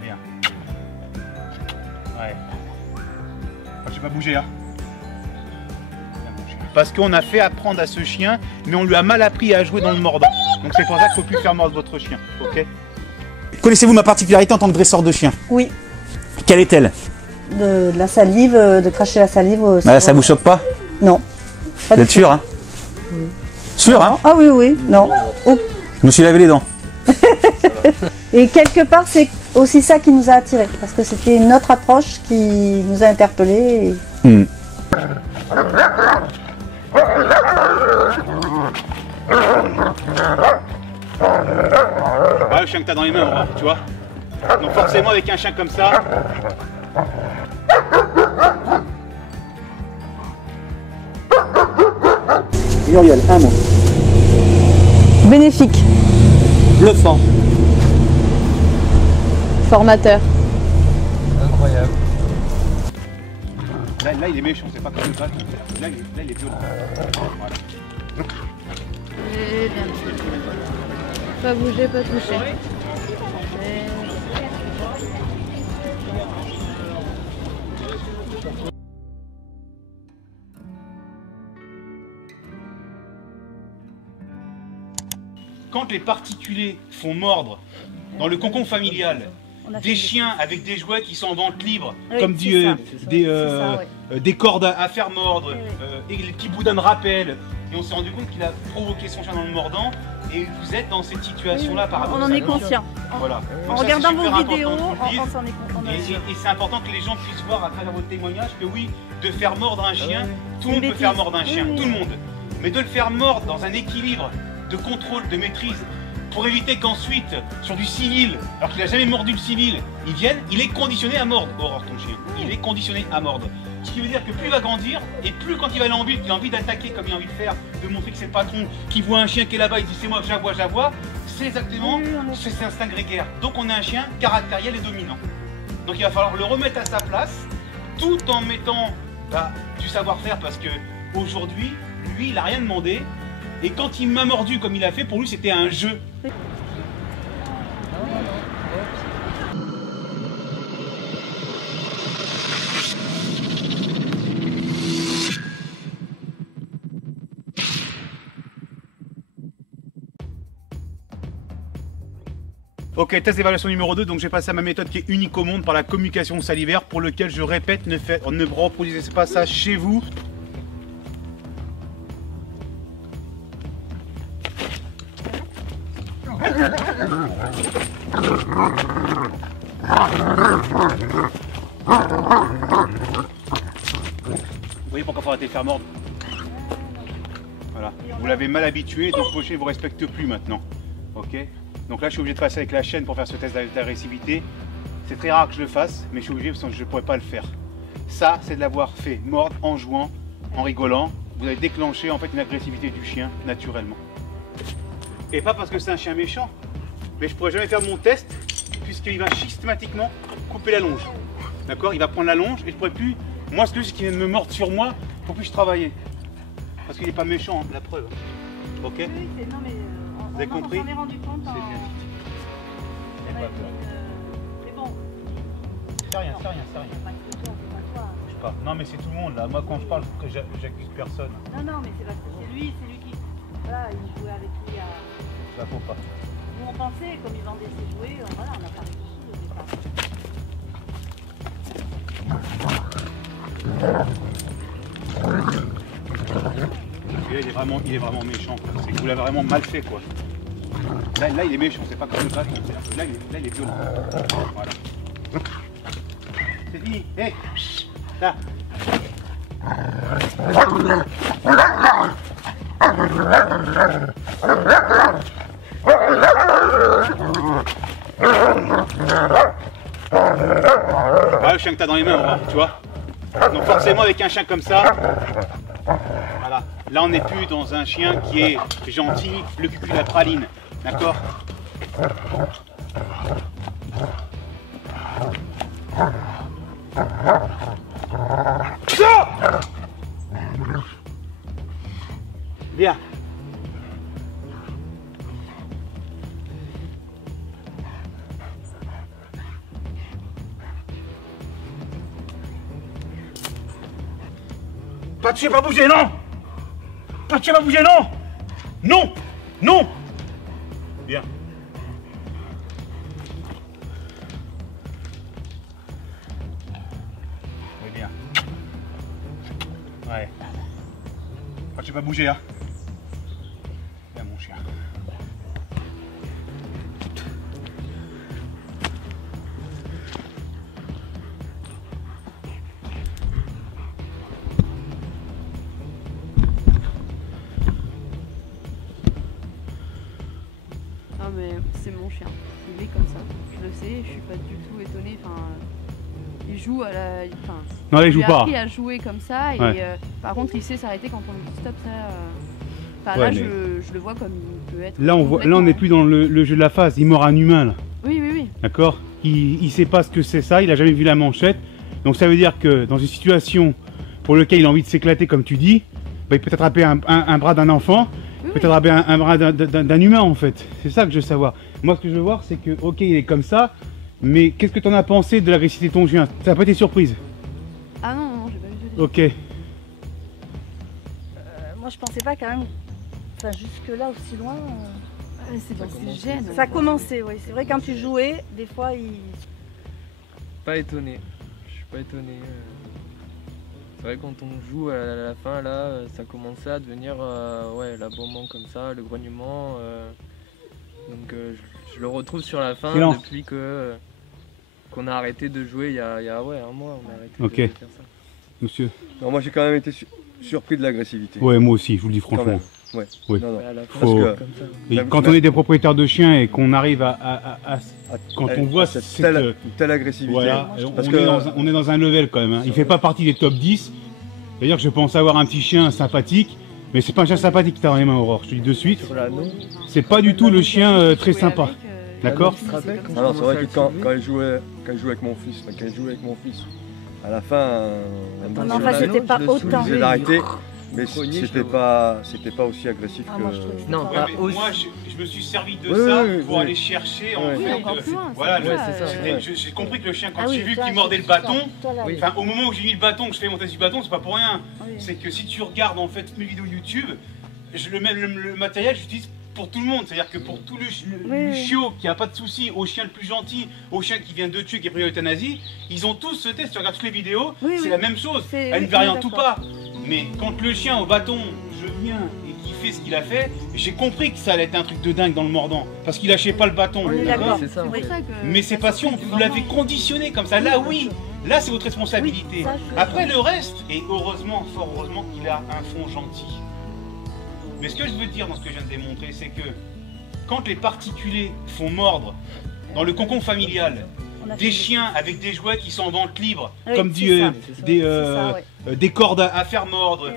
Bien. Ouais. Je vais pas bouger, hein. Parce qu'on a fait apprendre à ce chien, mais on lui a mal appris à jouer dans le mordant. Donc c'est pour ça qu'il ne faut plus faire mordre votre chien, ok? Connaissez-vous ma particularité en tant que dresseur de chien? Oui. Quelle est-elle? De la salive, de cracher la salive. Ça vous choque pas? Non. Vous êtes sûr, hein? Sûr, hein? Ah oui, oui, non. Oh. Je me suis lavé les dents. Et quelque part, c'est aussi ça qui nous a attirés, parce que c'était une autre approche qui nous a interpellés. Et... Ah, le chien que t'as dans les mains, tu vois. Donc forcément avec un chien comme ça. Muriel, un mot. Bénéfique. Bluffant. Formateur. Incroyable. Là il est méchant, c'est pas comme le bac. Là il est violent. Voilà. Et bien. Pas bouger, pas toucher. Quand les particuliers font mordre dans le cocon familial des chiens avec des jouets qui sont en vente libre, oui, comme des cordes à faire mordre, et les petits boudins de rappel, et on s'est rendu compte qu'il a provoqué son chien dans le mordant, et vous êtes dans cette situation-là par rapport à ça. On en est conscient. Voilà. En Donc ça, regardant c'est super vos important vidéos, qu'on le dise. on s'en est conscient. Et c'est important que les gens puissent voir à travers votre témoignage que oui, de faire mordre un chien, tout le monde peut faire mordre un chien, tout le monde. Mais de le faire mordre dans un équilibre de contrôle, de maîtrise, pour éviter qu'ensuite, sur du civil, alors qu'il n'a jamais mordu le civil, il est conditionné à mordre, Aurore, ton chien. Il est conditionné à mordre. Ce qui veut dire que plus il va grandir, et plus quand il va aller en ville, qu'il a envie d'attaquer comme il a envie de faire, de montrer que c'est le patron, qui voit un chien qui est là-bas, il dit c'est moi que j'aboie, c'est exactement, c'est cet instinct grégaire. Donc on a un chien caractériel et dominant. Donc il va falloir le remettre à sa place, tout en mettant du savoir-faire, parce que aujourd'hui, lui, il n'a rien demandé. Et quand il m'a mordu comme il a fait, pour lui c'était un jeu. Ok, test d'évaluation numéro 2, donc j'ai passé à ma méthode qui est unique au monde par la communication salivaire, pour lequel je répète, ne reproduisez pas ça chez vous. Vous voyez pourquoi il faut arrêter de faire mordre. Voilà, vous l'avez mal habitué, donc vos chiens ne vous respectent plus maintenant. Ok. Donc là je suis obligé de passer avec la chaîne pour faire ce test d'agressivité. C'est très rare que je le fasse, mais je suis obligé parce que je ne pourrais pas le faire. Ça, c'est de l'avoir fait mordre en jouant, en rigolant. Vous avez déclenché en fait une agressivité du chien naturellement. Et pas parce que c'est un chien méchant, mais je pourrais jamais faire mon test puisqu'il va systématiquement couper la longe. D'accord? Il va prendre la longe et je pourrais plus. Moi, ce qui vient de me mordre sur moi, pour plus travailler. Parce qu'il n'est pas méchant, hein, la preuve. Ok? Oui, non, mais vous avez compris? on s'en est rendu compte. C'est bien. C'est bon. C'est rien, c'est rien, c'est rien. Bouge pas. Non, mais c'est tout le monde là. Moi, quand je parle, j'accuse personne. Non, mais c'est parce que c'est lui qui. Voilà, il jouait avec lui à. Ça faut pas. Nous, on pensait, comme il vendait ses jouets, voilà, on n'a pas réussi au départ. Il est vraiment méchant. C'est que vous l'avez vraiment mal fait, quoi. Là, il est méchant. C'est pas comme le patron. Là, il est violent. Voilà. C'est fini. Hé, là. Ah, le chien que t'as dans les mains, tu vois. Donc forcément avec un chien comme ça, voilà. Là on n'est plus dans un chien qui est gentil, le cucul la praline, d'accord? Pas toucher, pas bouger, non. Pas toucher, pas bouger, non. Non. Non. Bien. Oui, bien. Ouais. Pas toucher, pas bouger, hein. Bien, mon chien. Non mais c'est mon chien, il est comme ça, je le sais, je suis pas du tout étonnée, enfin, il joue à la... Enfin, Non, là, il j'ai joue pas. appris à jouer comme ça, et Ouais. par contre il sait s'arrêter quand on lui dit stop, ça... Enfin Ouais, là mais- je le vois comme il peut être... Là, on voit, là, on n'est complètement- plus dans le jeu de la phase. Il mord un humain, là. Oui, oui, oui. D'accord? Il sait pas ce que c'est ça, il a jamais vu la manchette. Donc ça veut dire que dans une situation pour laquelle il a envie de s'éclater, comme tu dis, bah, il peut attraper un bras d'un enfant, Oui, peut attraper un bras d'un humain, en fait. C'est ça que je veux savoir. Moi, ce que je veux voir, c'est que, ok, il est comme ça, mais qu'est-ce que tu en as pensé de l'agressivité de ton chien? Ça n'a pas été surprise? Ah non, non, j'ai pas vu de... Ok. Moi, je pensais pas quand même, enfin, jusque-là, aussi loin. C'est dans ses gènes. Ça a commencé, oui. C'est vrai, quand tu jouais, des fois, il... Pas étonné. Je suis pas étonné. C'est vrai quand on joue à la fin là, ça commençait à devenir ouais, l'aboiement comme ça, le grognement. Donc je le retrouve sur la fin Silence. depuis que qu'on a arrêté de jouer il y a ouais, un mois. On a arrêté Ok. de faire ça. Monsieur? Non, moi j'ai quand même été surpris de l'agressivité. Ouais, moi aussi, je vous le dis Quand franchement. même. Ouais. Oui. Non, non. Ouais, à la fin, Faut- c'est comme ça. Et Même- quand on est des propriétaires de chiens et qu'on arrive quand on voit cette cette, telle agressivité. voilà, Parce on, que- on est dans un level quand même. Hein. Il fait pas partie des top 10. C'est-à-dire que je pense avoir un petit chien sympathique, mais c'est pas un chien sympathique que t'as dans les mains, Aurore. Je te dis de suite. Sur la non. C'est pas du tout le chien très Jouer sympa. avec, D'accord. Tu te rappelles quand Ah non, c'est vrai que quand quand il jouait avec mon fils, à la fin, Non, mais enfin, c'était pas autant. j'ai arrêté, mais Grogner, c'était pas aussi agressif Ah, que. moi, je trouvais que c'était Non, pas- pas mais aussi. moi, je me suis servi de Oui, ça oui, oui, pour oui. aller chercher en Ouais. Oui, fait. encore plus loin. Voilà, Ouais, c'est ça, c'était- ouais. j'ai compris que le chien, quand Ah oui, j'ai vu toi, qu'il mordait le c'est bâton, toi, là, Oui. enfin au moment où j'ai mis le bâton, que je fais monter du bâton, c'est pas pour rien. oui. C'est que si tu regardes en fait mes vidéos YouTube, le matériel j'utilise pour tout le monde. C'est-à-dire que pour tout le Oui. chiot qui a pas de souci, au chien le plus gentil, au chien qui vient de tuer, qui est pris à l'euthanasie, ils ont tous ce test. Si tu regardes toutes les vidéos, Oui, c'est oui. la même chose. C'est- À une oui, variante ou d'accord. pas. Mais quand le chien au bâton, je viens et qu'il fait ce qu'il a fait, j'ai compris que ça allait être un truc de dingue dans le mordant. Parce qu'il lâchait pas le bâton. On est d'accord d'accord. c'est ça, en Oui. fait. C'est pour ça que... Mais c'est pas si vous l'avez conditionné comme ça. Là, oui, là, c'est votre responsabilité. Oui, ça, je- Après, le reste, et heureusement, fort heureusement qu'il a un fond gentil. Mais ce que je veux dire dans ce que je viens de démontrer, c'est que quand les particuliers font mordre dans le cocon familial On a des fait- chiens avec des jouets qui sont en vente libre, Oui, comme c'est ça. des cordes à faire mordre, Oui,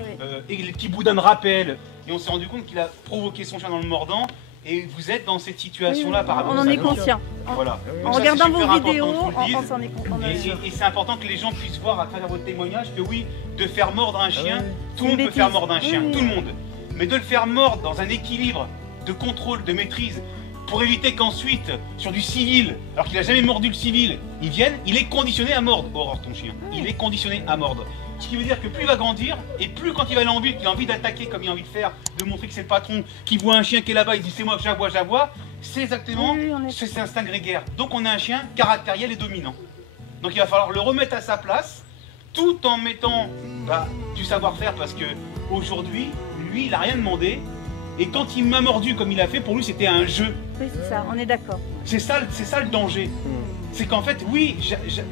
oui. et les petits boudins de rappel, et on s'est rendu compte qu'il a provoqué son chien dans le mordant, et vous êtes dans cette situation-là Oui, par rapport on à en ça. est conscient. Voilà. En Donc ça, regardant c'est super vos important vidéos, que je vous le dise. on s'en est conscient. Et c'est important que les gens puissent voir à travers votre témoignage que oui, de faire mordre un chien, ouais. tout le monde Une peut faire bêtise. mordre un chien, Oui, tout oui. le monde. Mais de le faire mordre dans un équilibre de contrôle, de maîtrise, pour éviter qu'ensuite, sur du civil, alors qu'il n'a jamais mordu le civil, il vienne, il est conditionné à mordre, Aurore, ton chien. Il est conditionné à mordre. Ce qui veut dire que plus il va grandir, et plus quand il va aller en ville, qu'il a envie d'attaquer comme il a envie de faire, de montrer que c'est le patron, qui voit un chien qui est là-bas, il dit c'est moi que j'aboie, c'est exactement, Oui, on est- c'est cet instinct grégaire. Donc on a un chien caractériel et dominant. Donc il va falloir le remettre à sa place, tout en mettant du savoir-faire, parce que aujourd'hui, lui, il n'a rien demandé, et quand il m'a mordu comme il a fait, pour lui c'était un jeu. Oui, c'est ça, on est d'accord. C'est ça le danger. C'est qu'en fait, oui,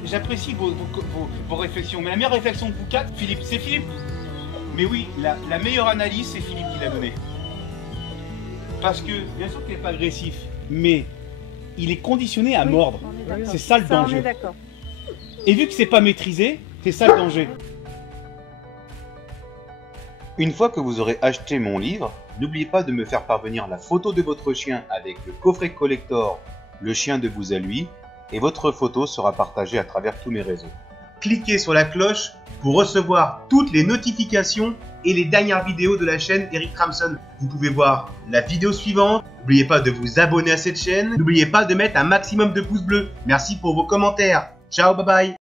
j'apprécie vos réflexions, mais la meilleure réflexion de vous quatre, Philippe, c'est Philippe. Mais oui, la meilleure analyse, c'est Philippe qui l'a donnée. Parce que, bien sûr qu'il n'est pas agressif, mais il est conditionné à Oui, mordre. on est d'accord. C'est ça le On danger. est d'accord. Et vu que c'est pas maîtrisé, c'est ça le danger. Une fois que vous aurez acheté mon livre, n'oubliez pas de me faire parvenir la photo de votre chien avec le coffret collector Le chien de vous à lui, et votre photo sera partagée à travers tous mes réseaux. Cliquez sur la cloche pour recevoir toutes les notifications et les dernières vidéos de la chaîne Eric Tramson. Vous pouvez voir la vidéo suivante. N'oubliez pas de vous abonner à cette chaîne. N'oubliez pas de mettre un maximum de pouces bleus. Merci pour vos commentaires. Ciao, bye bye.